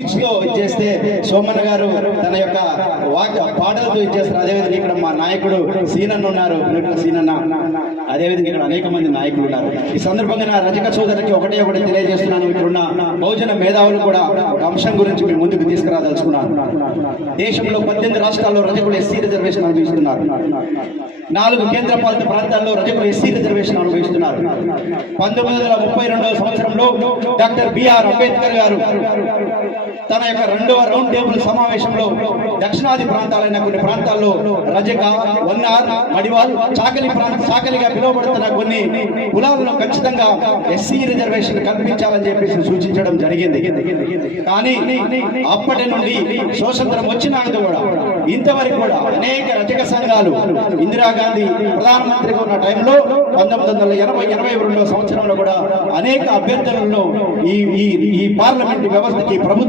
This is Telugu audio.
ఇచ్చేస్తే సోమన్న గారు తన యొక్క పాటలతో ఇచ్చేస్తారు. అదేవిధంగా ఇక్కడ మా నాయకుడు సీనన్న ఉన్నారు, సీనన్న, అదేవిధంగా ఇక్కడ అనేక మంది నాయకులు ఉన్నారు. ఈ సందర్భంగా నా రజక సోదరులకి ఒకటి తెలియజేస్తున్నాను. ఇక్కడున్న బహుజన మేధావులు కూడా ఒక అంశం గురించి మీ ముందుకు తీసుకురాదలుచుకున్నాను. దేశంలో 18 రాష్ట్రాల్లో రజకులు ఎస్సీ రిజర్వేషన్ అనుభవిస్తున్నారు. 4 కేంద్రపాలిత ప్రాంతాల్లో రజకులు ఎస్సీ రిజర్వేషన్ అనుభవిస్తున్నారు. 1932 సంవత్సరంలో డాక్టర్ బిఆర్ అంబేద్కర్ గారు తన యొక్క 2వ రౌండ్ టేబుల్ సమావేశంలో దక్షిణాది ప్రాంతాలైన కొన్ని ప్రాంతాల్లో రజక, వన్నార్, మడివాల్, చాకలిగా పిలువబడుతున్న కొన్ని కులాలను ఖచ్చితంగా ఎస్సీ రిజర్వేషన్ కల్పించాలని చెప్పేసి సూచించడం జరిగింది. కానీ అప్పటి నుండి స్వతంత్రం వచ్చినాక కూడా ఇంతవరకు కూడా అనేక రజక సంఘాలు ఇందిరాగాంధీ ప్రధానమంత్రిగా ఉన్న టైంలో 1982 సంవత్సరంలో కూడా అనేక అభ్యర్థులను ఈ పార్లమెంట్ వ్యవస్థకి ప్రభుత్వం